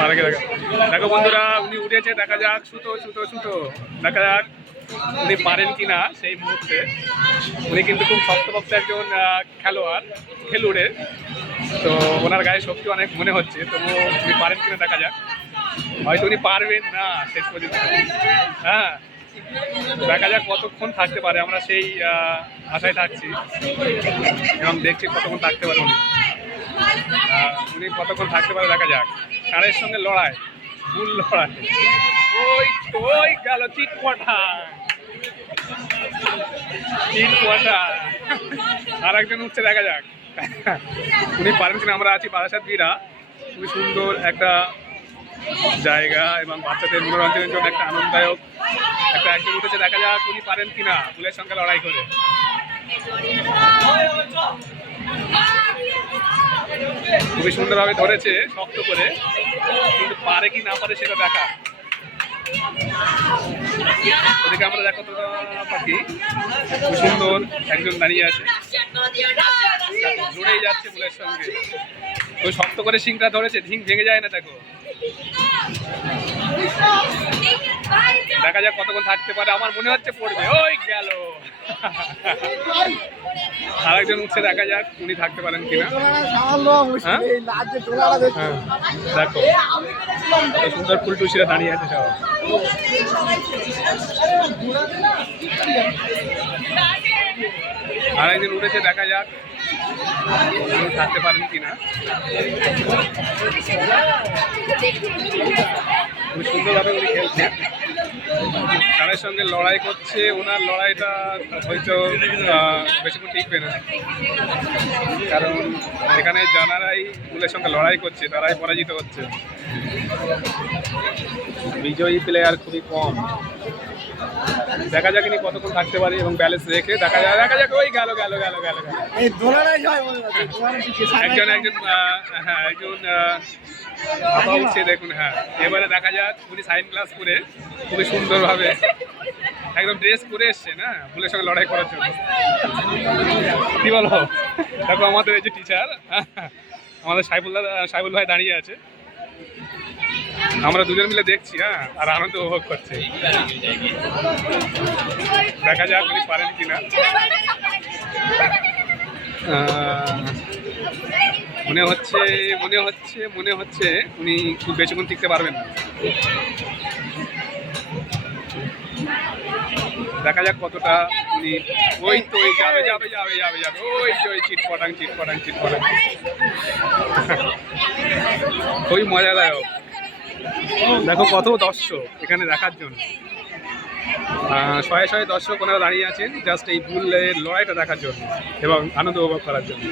পার্কে দেখো বন্ধুরা, উনি উঠেছে, দেখা যাক, ছুতো ছুতো ছুতো, দেখা যাক উনি পারেন কিনা সেই মুহূর্তে। উনি কিন্তু খুব শক্তপোক্ত একজন খেলুড়ে, তো ওনার গায়ে শক্তি অনেক মনে হচ্ছে, তবু উনি পারেন কিনা দেখা যাক। হয়তো উনি পারবেন না শেষ পর্যন্ত। হ্যাঁ, দেখা যাক কতক্ষণ থাকতে পারে, আমরা সেই আশায় থাকছি এবং দেখছি কতক্ষণ থাকতে পারে উনি কতক্ষণ থাকতে পারে দেখা যাক। ষাঁড়ের সঙ্গে লড়াই, ভুল লড়াই, ওই ওই গেল চিটপটা চিটপটা। আর একজন উঠছে, দেখা যাক উনি পারেন কিনা। আমরা আছি বারাসাত বিরা, খুবই সুন্দর একটা জায়গা এবং বাচ্চাদের মনোরঞ্জনের জন্য একটা আনন্দদায়ক একজন উঠেছে, দেখা যাক উনি পারেন কিনা ফুলের সঙ্গে লড়াই করে। খুবই সুন্দরভাবে ধরেছে, শক্ত করে, কিন্তু পারে কি না পারে সেটা দেখা। ওদিকে আমরা দেখো তো পাখি, খুব সুন্দর একজন দাঁড়িয়ে আছে, লড়েই যাচ্ছে ফুলের সঙ্গে। ওই শক্ত করে শিংটা ধরেছে, ঢিং ভেঙে যায় না, দেখো। দেখা যাক কতক্ষণ থাকতে পারে, আমার মনে হচ্ছে পড়বে। ওই গেল আরেকজন উঠছে, দেখা যাক উনি থাকতে পারেন কিনা। দেখো সুন্দর ফুলটুসিরা দাঁড়িয়ে আছে সব। আরেকজন উঠেছে, দেখা যাক উনি থাকতে পারেন কিনা। খুব সুন্দরভাবে উনি খেলছে, তাদের সঙ্গে লড়াই করছে। ওনার লড়াইটা হয়তো বেশিক্ষণ টিকবে না, কারণ এখানে যারাই ফুলের সঙ্গে লড়াই করছে তারাই পরাজিত হচ্ছে, বিজয়ী প্লেয়ার খুবই কম। দেখা যাক ইনি কতক্ষণ থাকতে পারে এবং ব্যালেন্স রেখে দেখা যাক। ওই গেল গেল গেল গেল একজন হ্যাঁ, একজন বাবা উঠছে, দেখুন। হ্যাঁ, এবারে দেখা যাক উনি সাইন ক্লাস করে খুবই সুন্দরভাবে একদম ড্রেস করে এসছে না ফুলের সঙ্গে লড়াই করার জন্য। কি বলো? দেখো আমাদের এই যে টিচার, আমাদের সাইবুল ভাই দাঁড়িয়ে আছে, আমরা দুজন মিলে দেখছি। হ্যাঁ, আর আনন্দ উপভোগ করছি। দেখা যাক উনি পারেন কিনা। মনে হচ্ছে উনি খুব বেশিক্ষণ টিকতে পারবেন না। দেখা যাক কতটা উনি। ওই তো যাবে যাবে যাবে যাবে যাবে, ওই তো চিটপটাং চিটপটাং চিটপটাং। খুবই মজাদায়ক। দেখো কত দর্শক এখানে দেখার জন্য, শয়ে শয়ে দর্শক ওনারা দাঁড়িয়ে আছেন জাস্ট এই ফুলের লড়াইটা দেখার জন্য এবং আনন্দ উপভোগ করার জন্য।